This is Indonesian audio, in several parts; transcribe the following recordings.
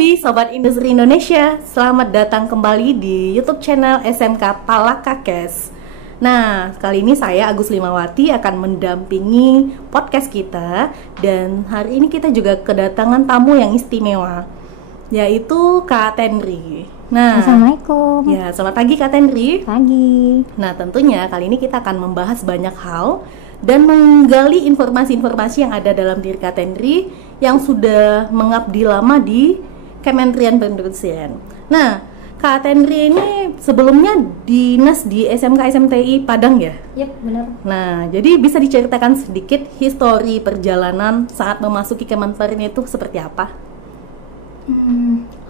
Sobi, Sobat Industri Indonesia, selamat datang kembali di YouTube channel SMK Palakakes. Nah, kali ini saya Agus Limawati akan mendampingi podcast kita. Dan hari ini kita juga kedatangan tamu yang istimewa, yaitu Kak Tenri. Nah, Assalamualaikum. Ya, selamat pagi Kak Tenri. Pagi. Nah, tentunya kali ini kita akan membahas banyak hal dan menggali informasi-informasi yang ada dalam diri Kak Tenri yang sudah mengabdi lama di Kementerian Perindustrian. Nah, Kak Tenri ini sebelumnya dinas di SMK SMTI Padang ya? Yap, benar. Nah, jadi bisa diceritakan sedikit histori perjalanan saat memasuki Kementerian itu seperti apa?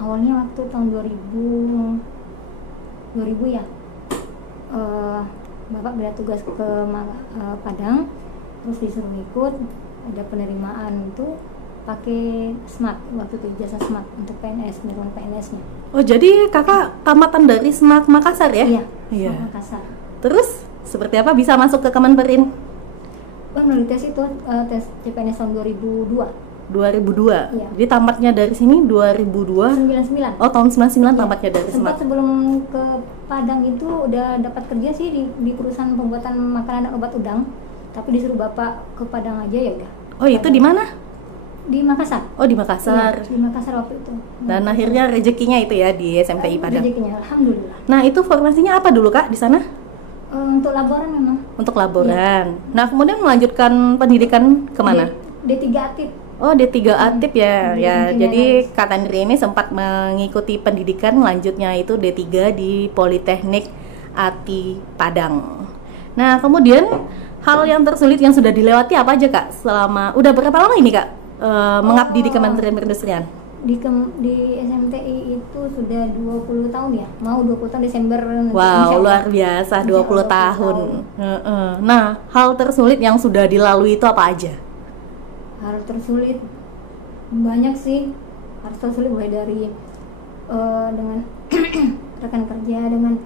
Awalnya waktu tahun 2000 ya. Bapak beda tugas ke Padang, terus disuruh ikut, ada penerimaan itu pakai SMAT, waktu itu ijazah SMAT untuk PNS, penerimaan PNS-nya. Oh, jadi kakak tamatan dari SMAT Makassar ya? Iya. Makassar. Terus seperti apa bisa masuk ke Kemenperin? Melalui tes itu, tes CPNS tahun 2002. 2002. Iya. Jadi tamatnya dari sini 2002. 99. Oh, tahun 99 tamatnya dari Sempat SMAT. sebelum ke Padang itu udah dapat kerja sih di perusahaan pembuatan makanan dan obat udang, tapi disuruh bapak ke Padang aja ya udah. Oh, itu di mana? Di Makassar. Oh, di Makassar. Iya, di Makassar waktu itu. Dan akhirnya rezekinya itu ya di SMTI Padang. Rezekinya, alhamdulillah. Nah, itu formasinya apa dulu Kak di sana? Untuk laboran memang. Untuk laboran. Nah, kemudian melanjutkan pendidikan kemana? D3 aktif. Oh, D3 aktif ya. Ya, Mungkin jadi ya, Kak Tenri ini sempat mengikuti pendidikan lanjutnya itu D3 di Politeknik ATI Padang. Nah, kemudian hal yang tersulit yang sudah dilewati apa aja Kak? Selama udah berapa lama ini Kak mengabdi di Kementerian Perindustrian? Di SMTI itu sudah 20 tahun ya. Mau 20 tahun Desember. Wow, luar biasa 20 tahun. Nah, hal tersulit yang sudah dilalui itu apa aja? Hal tersulit banyak sih. Hal tersulit mulai dari dengan rekan kerja, dengan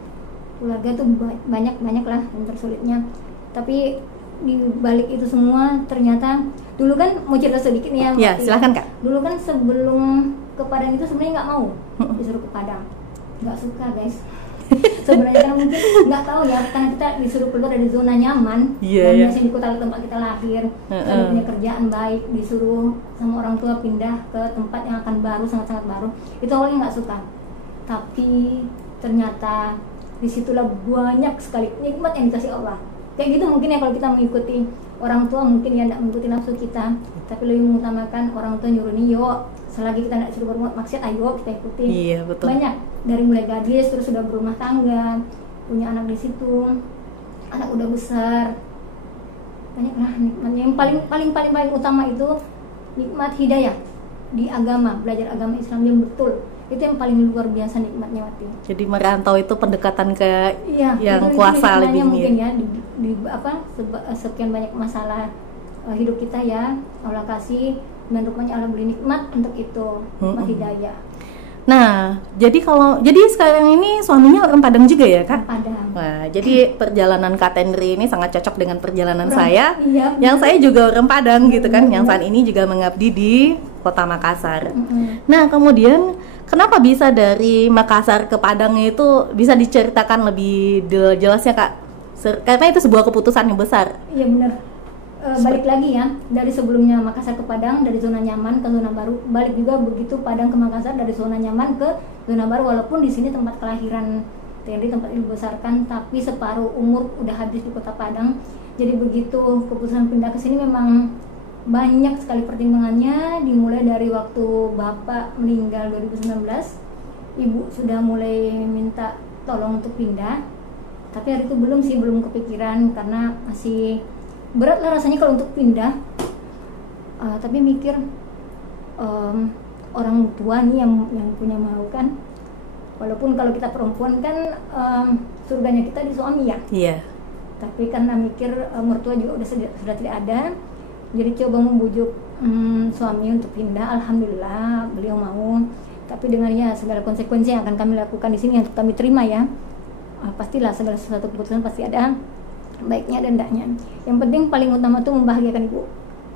keluarga tuh banyak lah yang tersulitnya. Tapi di balik itu semua ternyata dulu kan mau cerita sedikit nih ya. Ya, silakan Kak. Dulu kan sebelum ke Padang itu sebenarnya nggak mau disuruh ke Padang, nggak suka guys. Sebenarnya karena mungkin nggak tahu ya, karena kita disuruh keluar dari zona nyaman. Dan biasanya di kota tempat kita lahir, kita punya kerjaan baik, disuruh sama orang tua pindah ke tempat yang akan baru, sangat-sangat baru. Itu awalnya nggak suka, tapi ternyata disitulah banyak sekali nikmat yang dikasih Allah. Kayak gitu mungkin ya, kalau kita mengikuti orang tua mungkin ya tidak mengikuti nafsu kita, tapi lebih mengutamakan orang tua nyuruh nih, yuk selagi kita tidak suruh berbuat maksiat, ayo kita ikutin. Iya, betul. Banyak dari mulai gadis terus sudah berumah tangga, punya anak di situ, anak udah besar, banyak lah nikmatnya. Yang paling utama itu nikmat hidayah di agama, belajar agama Islam yang betul. Itu yang paling luar biasa nikmatnya waktu. Jadi merantau itu pendekatan ke yang itu kuasa lebih mungkin ya sekian banyak masalah hidup kita ya Allah kasih, dan rupanya Allah beri nikmat untuk itu, nikmat hidayah. Nah, jadi sekarang ini suaminya orang Padang juga ya Kak? Padang. Wah, jadi perjalanan Kak Tenri ini sangat cocok dengan perjalanan saya. Iya, yang saya juga orang Padang gitu kan, yang saat ini juga mengabdi di Kota Makassar. Nah, kemudian kenapa bisa dari Makassar ke Padang itu bisa diceritakan lebih jelasnya Kak? Karena itu sebuah keputusan yang besar. Iya benar. Balik lagi ya, dari sebelumnya Makassar ke Padang, dari zona nyaman ke zona baru. Balik juga begitu Padang ke Makassar, dari zona nyaman ke zona baru. Walaupun di sini tempat kelahiran Tenri, tempat dibesarkan, tapi separuh umur udah habis di Kota Padang. Jadi begitu keputusan pindah ke sini memang banyak sekali pertimbangannya. Dimulai dari waktu Bapak meninggal 2019, Ibu sudah mulai minta tolong untuk pindah. Tapi hari itu belum kepikiran karena masih berat lah rasanya kalau untuk pindah. Tapi mikir orang tua nih yang punya mau kan. Walaupun kalau kita perempuan kan surganya kita di suami ya. Iya. Tapi karena mikir mertua juga sudah tidak ada, jadi coba membujuk suami untuk pindah. Alhamdulillah beliau mau. Tapi dengan ya segala konsekuensi yang akan kami lakukan di sini yang kami terima ya. Pastilah segala sesuatu keputusan pasti ada baiknya dan enggaknya. Yang penting paling utama itu membahagiakan ibu.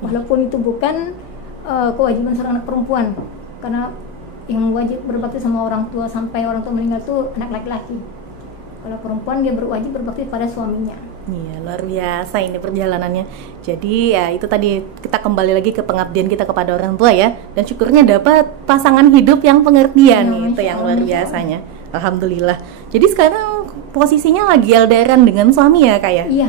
Walaupun itu bukan kewajiban seorang anak perempuan, karena yang wajib berbakti sama orang tua sampai orang tua meninggal tuh anak laki-laki. Kalau perempuan dia berwajib berbakti pada suaminya. Iya, luar biasa ini perjalanannya. Jadi ya itu tadi, kita kembali lagi ke pengabdian kita kepada orang tua ya. Dan syukurnya dapat pasangan hidup yang pengertian nih, itu yang luar biasanya. Alhamdulillah. Jadi sekarang posisinya lagi LDRan dengan suami ya Kak ya? Iya,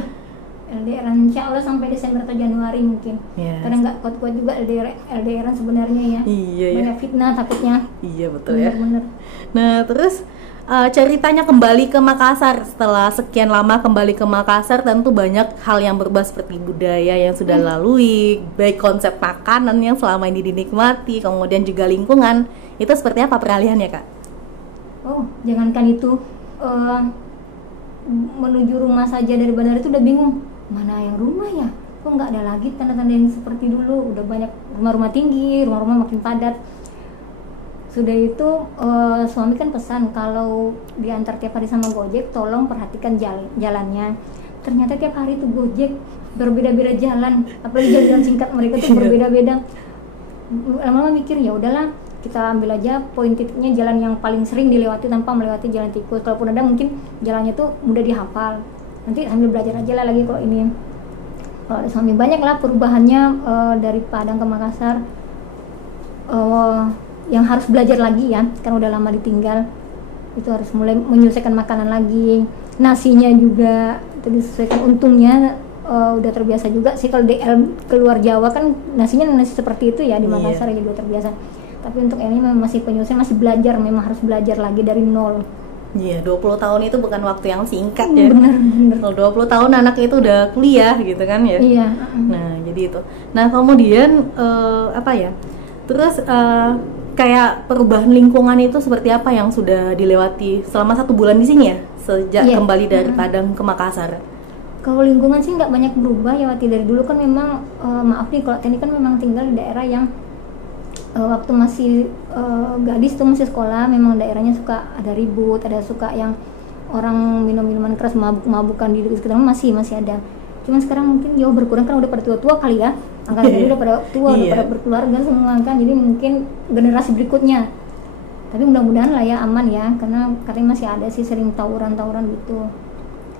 LDRan insya Allah sampai Desember atau Januari mungkin. Karena nggak kuat-kuat juga LDRan sebenarnya ya. Iya, banyak fitnah takutnya. Iya betul ya. Bener-bener. Nah terus ceritanya kembali ke Makassar, setelah sekian lama kembali ke Makassar, tentu banyak hal yang berubah seperti budaya yang sudah lalui, baik konsep makanan yang selama ini dinikmati, kemudian juga lingkungan. Itu seperti apa peralihannya Kak? Oh, jangankan itu, menuju rumah saja dari bandara itu udah bingung, mana yang rumah ya? Kok nggak ada lagi tanda-tanda yang seperti dulu, udah banyak rumah-rumah tinggi, rumah-rumah makin padat. Sudah itu suami kan pesan kalau diantar tiap hari sama Gojek, tolong perhatikan jalannya. Ternyata tiap hari tuh Gojek berbeda-beda jalan, apalagi jalan singkat mereka tuh berbeda-beda. Lama-lama mikir ya udahlah, kita ambil aja poin titiknya jalan yang paling sering dilewati tanpa melewati jalan tikus. Kalaupun ada mungkin jalannya tuh mudah dihafal. Nanti sambil belajar aja lah lagi kalau ini. Kalau ada suami banyak lah perubahannya dari Padang ke Makassar. Yang harus belajar lagi ya, kan udah lama ditinggal, itu harus mulai menyesuaikan makanan lagi, nasinya juga itu disesuaikan. Untungnya udah terbiasa juga sih, kalau DL keluar Jawa kan nasinya nasi seperti itu ya, di Makassar jadi udah terbiasa. Tapi untuk ini memang masih penyesuaian, masih belajar, memang harus belajar lagi dari nol. Iya, 20 tahun itu bukan waktu yang singkat ya. Bener. Kalau 20 tahun anak itu udah kuliah gitu kan ya. Iya. Nah jadi itu. Nah kemudian apa ya, terus kayak perubahan lingkungan itu seperti apa yang sudah dilewati selama 1 bulan di sini ya, sejak kembali dari Padang ke Makassar? Kalau lingkungan sih nggak banyak berubah ya Wati. Dari dulu kan memang maaf nih, kalau Teni kan memang tinggal di daerah yang waktu masih gadis tuh, masih sekolah, memang daerahnya suka ada ribut, ada suka yang orang minum-minuman keras, mabuk-mabukan di sekitar, masih ada. Cuman sekarang mungkin jauh berkurang, kan udah pada tua-tua kali ya, angkatan udah pada tua, udah pada berkeluarga semua kan, jadi mungkin generasi berikutnya. Tapi mudah-mudahan lah ya aman ya, karena katanya masih ada sih sering tawuran gitu.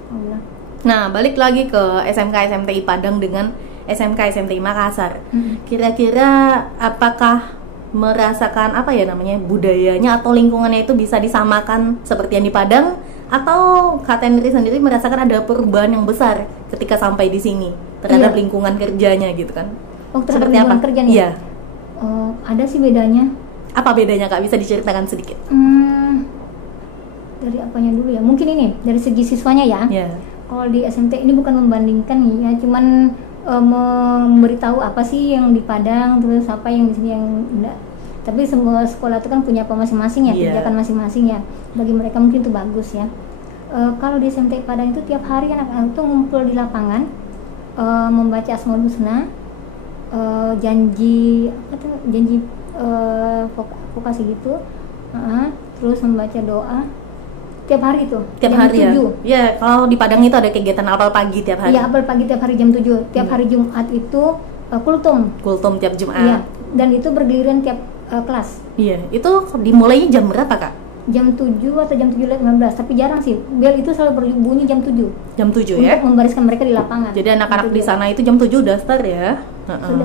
Allah. Nah balik lagi ke SMK SMTI Padang dengan SMK SMTI Makassar. Kira-kira apakah merasakan apa ya namanya, budayanya atau lingkungannya itu bisa disamakan seperti yang di Padang, atau Kak Tenri sendiri merasakan ada perubahan yang besar ketika sampai di sini terhadap lingkungan kerjanya gitu kan? Oh, terhadap lingkungan kerja nih? Iya. Ada sih bedanya. Apa bedanya Kak? Bisa diceritakan sedikit? Dari apanya dulu ya? Mungkin ini dari segi siswanya ya. Kalau di SMT ini bukan membandingkan ya, cuman memberitahu apa sih yang di Padang, terus apa yang di sini yang enggak. Tapi semua sekolah itu kan punya apa masing-masing ya, kebijakan masing-masing ya. Bagi mereka mungkin itu bagus ya. Kalau di SMT Padang itu tiap hari anak-anak itu ngumpul di lapangan, membaca Asmaul Husna, janji vokasi gitu, terus membaca doa tiap hari itu. Tiap hari 7. Ya, kalau di Padang itu ada kegiatan apel pagi tiap hari. Iya, apel pagi tiap hari jam 7. Tiap hari Jumat itu kultum. Kultum tiap Jumat. Iya, dan itu bergiliran tiap kelas. Iya, itu dimulainya jam berapa Kak? Jam 7 atau jam 7:15, tapi jarang sih. Bel itu selalu berbunyi jam 7. Jam 7 ya? Untuk membariskan mereka di lapangan. Jadi anak-anak di sana itu jam 7 udah start ya?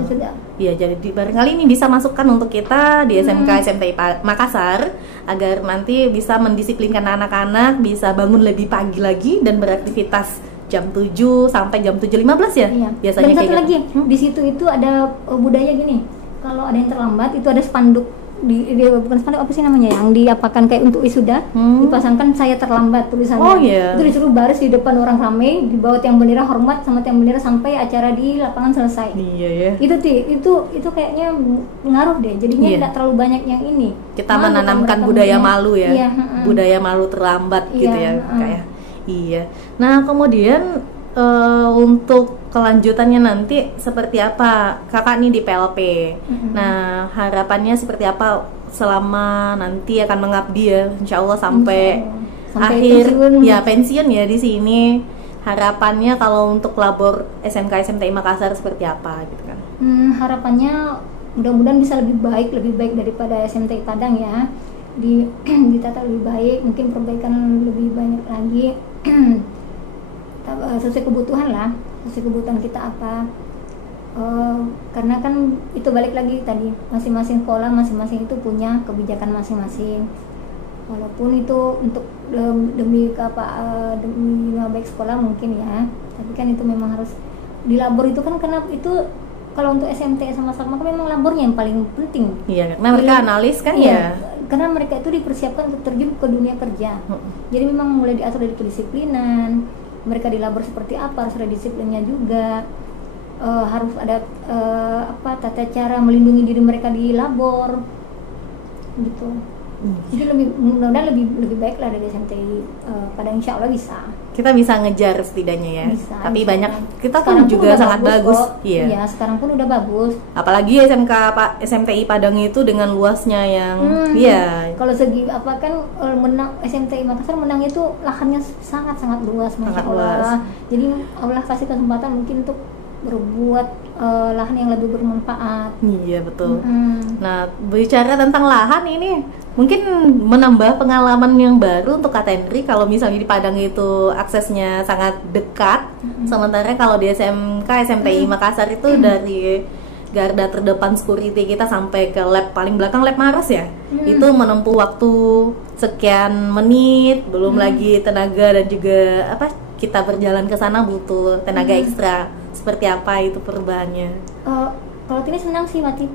Sudah. Iya, jadi barangkali ini bisa masukkan untuk kita di SMK SMTI Makassar, agar nanti bisa mendisiplinkan anak-anak, bisa bangun lebih pagi lagi dan beraktivitas jam 7 sampai jam 7.15 ya? Iya. Biasanya. Dan satu lagi, di situ itu ada budaya gini. Kalau ada yang terlambat itu ada spanduk bukan spanduk, apa sih namanya, yang diapakan kayak untuk wisuda, dipasangkan saya terlambat tulisannya. Itu disuruh baris di depan orang ramai, di bawah tiang bendera, hormat sama tiang bendera sampai acara di lapangan selesai. Iya ya. Itu kayaknya ngaruh deh, jadinya tidak terlalu banyak yang ini. Kita menanamkan budaya malu ya. Iya, budaya malu terlambat gitu ya kayak. Iya. Nah, kemudian untuk kelanjutannya nanti seperti apa Kakak nih di PLP? Nah, harapannya seperti apa selama nanti akan mengabdi ya, Insya Allah sampai akhir pensiun ya di sini. Harapannya kalau untuk labor SMK SMTI Makassar seperti apa gitu kan? Harapannya mudah-mudahan bisa lebih baik daripada SMTI Padang ya, ditata lebih baik, mungkin perbaikan lebih banyak lagi sesuai kebutuhan lah, sesuai kebutuhan kita apa. Karena kan itu balik lagi tadi, masing-masing sekolah masing-masing itu punya kebijakan masing-masing, walaupun itu untuk demi baik sekolah mungkin ya, tapi kan itu memang harus di labor itu kan, karena itu kalau untuk SMT sama kan memang labornya yang paling penting. Iya, karena mereka analis kan ya. Karena mereka itu dipersiapkan untuk terjun ke dunia kerja. Jadi memang mulai diatur dari kedisiplinan, mereka di labor seperti apa, harus ada disiplinnya juga. Harus ada tata cara melindungi diri mereka di labor gitu. Jadi mudah-mudahan lebih baik lah dari SMTI Padang, insya Allah bisa. Kita bisa ngejar setidaknya ya. Bisa, tapi bisa. banyak kita Sekarang pun juga sangat bagus. Iya. Ya, sekarang pun udah bagus. Apalagi SMTI Padang itu dengan luasnya yang Kalau segi menang SMTI Makassar menang itu lahannya sangat luas, masya Allah. Jadi Allah kasih kesempatan mungkin untuk berbuat lahan yang lebih bermanfaat. Iya betul. Nah, bicara tentang lahan ini mungkin menambah pengalaman yang baru untuk Kak Tenri. Kalau misalnya di Padang itu aksesnya sangat dekat, sementara kalau di SMTI Makassar itu dari garda terdepan security kita sampai ke lab paling belakang, lab Maros ya, itu menempuh waktu sekian menit, belum lagi tenaga dan juga kita berjalan ke sana butuh tenaga ekstra. Seperti apa itu perubahannya? Kalau ini senang sih Mati,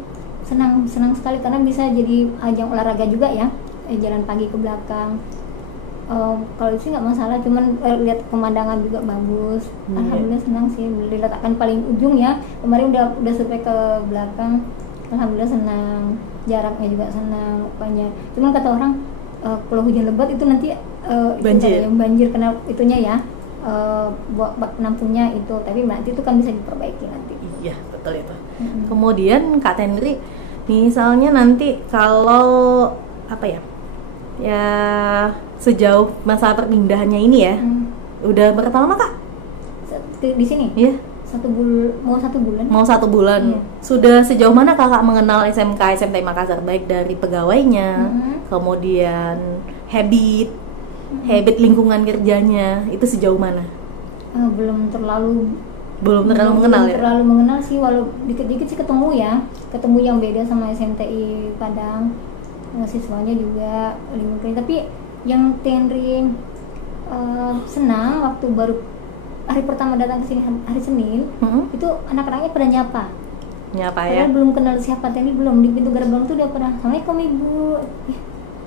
senang sekali karena bisa jadi ajang olahraga juga ya, jalan pagi ke belakang. Kalau itu sih nggak masalah, cuman lihat pemandangan juga bagus. Alhamdulillah senang sih, diletakkan paling ujung ya, kemarin udah sampai ke belakang. Alhamdulillah senang, jaraknya juga senang pokoknya. Cuman kata orang kalau hujan lebat itu nanti banjir kena itunya ya, buat penampungnya itu, tapi nanti itu kan bisa diperbaiki nanti. Iya betul itu. Kemudian Kak Tenri, misalnya nanti kalau ya sejauh masa perpindahannya ini ya, udah berapa lama Kak di sini? Iya. Mau satu bulan. Mau 1 bulan. Iya. Sudah sejauh mana Kakak mengenal SMTI Makassar, baik dari pegawainya, kemudian habit lingkungan kerjanya itu sejauh mana? Belum terlalu mengenal ya? Terlalu mengenal sih, walau dikit-dikit sih ketemu yang beda sama SMTI Padang, siswanya juga lingkungan. Tapi yang Tenri senang waktu baru hari pertama datang ke sini hari Senin, itu anak-anaknya pada nyapa ya. Padahal belum kenal siapa Tenri, belum di pintu gerbang tuh udah pernah Assalamualaikum Ibu.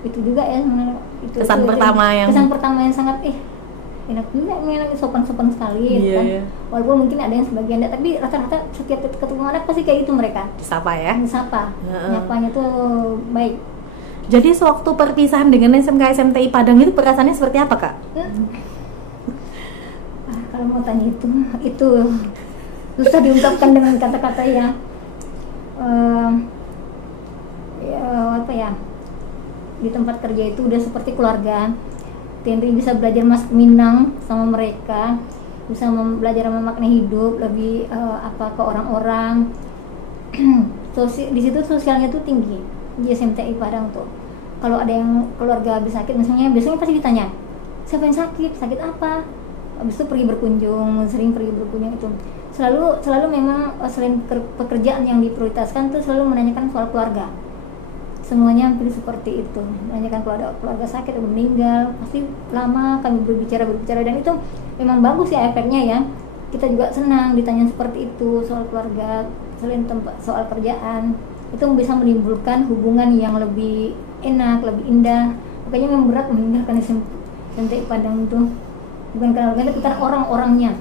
Itu juga ya kesan pertama yang sangat enak juga, sopan sekali kan. Walaupun mungkin ada yang sebagian enggak, tapi rata-rata setiap ketemu anak pasti kayak itu, mereka disapa ya, nyapanya tuh baik. Jadi sewaktu perpisahan dengan SMTI Padang itu perasaannya seperti apa Kak? Kalau mau tanya itu susah diungkapkan dengan kata-kata ya. Di tempat kerja itu udah seperti keluarga. Tenri bisa belajar Minang sama mereka, bisa belajar memaknai hidup lebih ke orang-orang. Di situ sosialnya tuh tinggi di SMTI Padang tuh. Kalau ada yang keluarga habis sakit biasanya pasti ditanya, siapa yang sakit apa. Habis itu sering pergi berkunjung itu. Selalu memang selain pekerjaan yang diprioritaskan tuh selalu menanyakan soal keluarga. Semuanya hampir seperti itu, menanyakan keluarga sakit atau meninggal, pasti lama kami berbicara dan itu memang bagus ya efeknya ya. Kita juga senang ditanya seperti itu soal keluarga, selain soal kerjaan, itu bisa menimbulkan hubungan yang lebih enak, lebih indah. Makanya memang berat meninggalkan SMTI Padang itu, bukan karena kita orang-orangnya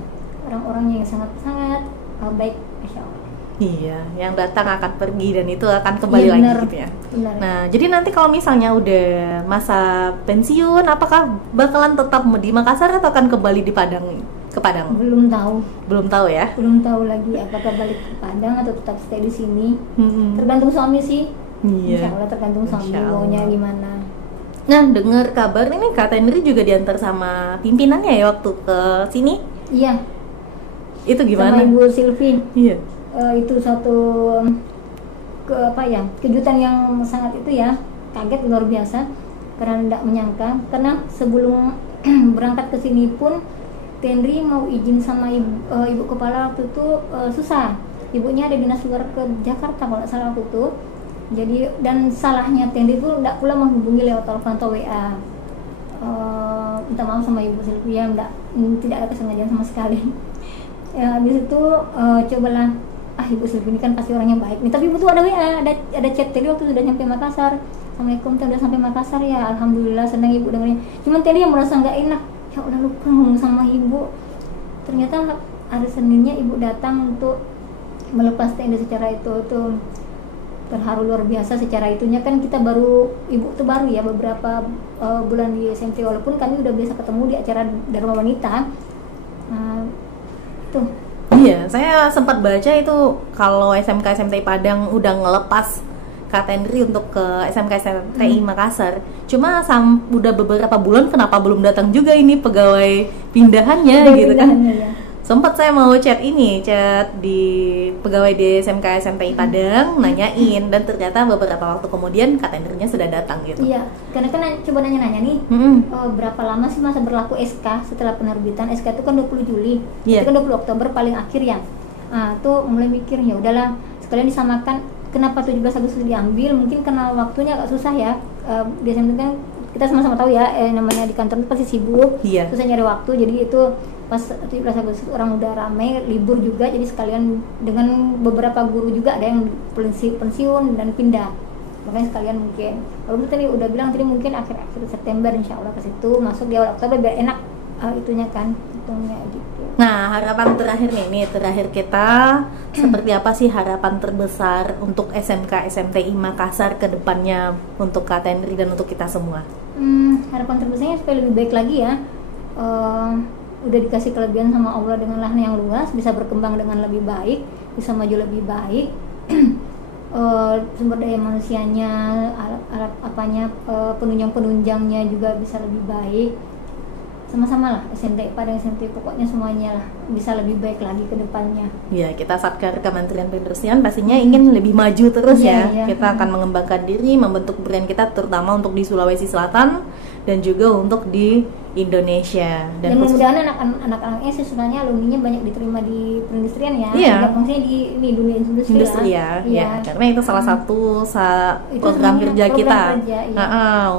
yang sangat baik, insya Allah. Iya, yang datang akan pergi dan itu akan kembali lagi gitu ya. Benar. Nah, jadi nanti kalau misalnya udah masa pensiun, apakah bakalan tetap di Makassar atau akan kembali ke Padang? Belum tahu ya. Belum tahu lagi apakah balik ke Padang atau tetap stay di sini. Tergantung suami sih. Iya. Insya Allah tergantung suami maunya gimana. Nah, dengar kabar ini Kak Tenri juga diantar sama pimpinannya ya waktu ke sini? Iya. Itu gimana? Sama Ibu Silvi. Iya. Itu satu kejutan yang sangat itu ya, kaget luar biasa karena tidak menyangka. Karena sebelum berangkat ke sini pun Tenri mau izin sama ibu kepala waktu itu susah. Ibunya ada dinas luar ke Jakarta kalau salah waktu itu. Jadi dan salahnya Tenri itu tidak pula menghubungi lewat telepon atau WA. Minta maaf sama Ibu Sylvia, tidak ada kesengajaan sama sekali. Ya, habis itu cobalah, Ibu Sylvia ini kan pasti orang yang baik nih. Tapi Ibu tuh ada WA, ada chat Tenri waktu sudah nyampe Makassar. Assalamualaikum, udah sampai Makassar ya, alhamdulillah, senang Ibu dengarnya. Cuman Tenri yang merasa nggak enak, ya udah lupa ngomong sama Ibu. Ternyata hari Seninnya Ibu datang untuk melepas Tenri secara itu tuh terharu luar biasa. Secara itunya kan kita Ibu tuh baru ya beberapa bulan di SMT, walaupun kami udah biasa ketemu di acara Dharma Wanita. Tuh. Iya, saya sempat baca itu kalau SMK SMTI Padang udah ngelepas Kak Tenri untuk ke SMK SMTI Makassar. Cuma udah beberapa bulan kenapa belum datang juga ini pegawai pindahannya gitu kan. Ya. Sempat saya mau chat di pegawai di SMK SMTI Padang, nanyain, dan ternyata beberapa waktu kemudian Kak Tenrinya sudah datang gitu. Iya, karena kan coba nanya-nanya nih, berapa lama sih masa berlaku SK setelah penerbitan? SK itu kan 20 Juli, itu kan 20 Oktober paling akhir ya. Tuh mulai mikir, ya udahlah sekalian disamakan. Kenapa 17 Agustus diambil? Mungkin karena waktunya agak susah ya. Biasanya kan kita sama-sama tahu ya, namanya di kantor itu pasti sibuk, susah nyari waktu. Jadi itu pas 17 Agustus orang udah ramai, libur juga, jadi sekalian dengan beberapa guru juga ada yang pensiun dan pindah, makanya sekalian mungkin kalau tadi udah bilang tadi mungkin akhir September insya Allah ke situ, masuk di awal Oktober biar enak itunya kan, hitungnya gitu. Nah, harapan terakhir terakhir kita seperti apa sih harapan terbesar untuk SMK SMTI Makassar ke depannya untuk Kak Tenri dan untuk kita semua? Harapan terbesarnya supaya lebih baik lagi ya. Udah dikasih kelebihan sama Allah dengan lahan yang luas, bisa berkembang dengan lebih baik, bisa maju lebih baik. Sumber daya manusianya, alat penunjangnya juga bisa lebih baik. Sama-sama lah SMTI Padang, SMTI pokoknya semuanya lah bisa lebih baik lagi ke depannya. Ya, kita Satker Kementerian Perindustrian pastinya ingin lebih maju terus ya. Kita akan mengembangkan diri, membentuk brand kita terutama untuk di Sulawesi Selatan dan juga untuk di Indonesia. Dan mudah-mudahan anak-anaknya sebenarnya alumninya banyak diterima di perindustrian ya. Maksudnya di dunia industri ya. Karena itu salah satu program kerja kita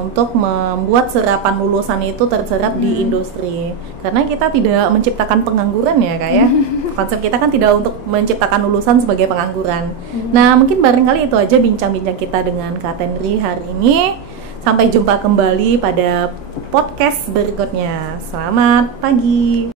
untuk membuat serapan lulusan itu terserap di industri. Karena kita tidak menciptakan pengangguran ya Kak ya. Konsep kita kan tidak untuk menciptakan lulusan sebagai pengangguran. Nah, mungkin barangkali itu aja bincang-bincang kita dengan Kak Tenri hari ini. Sampai jumpa kembali pada podcast berikutnya. Selamat pagi.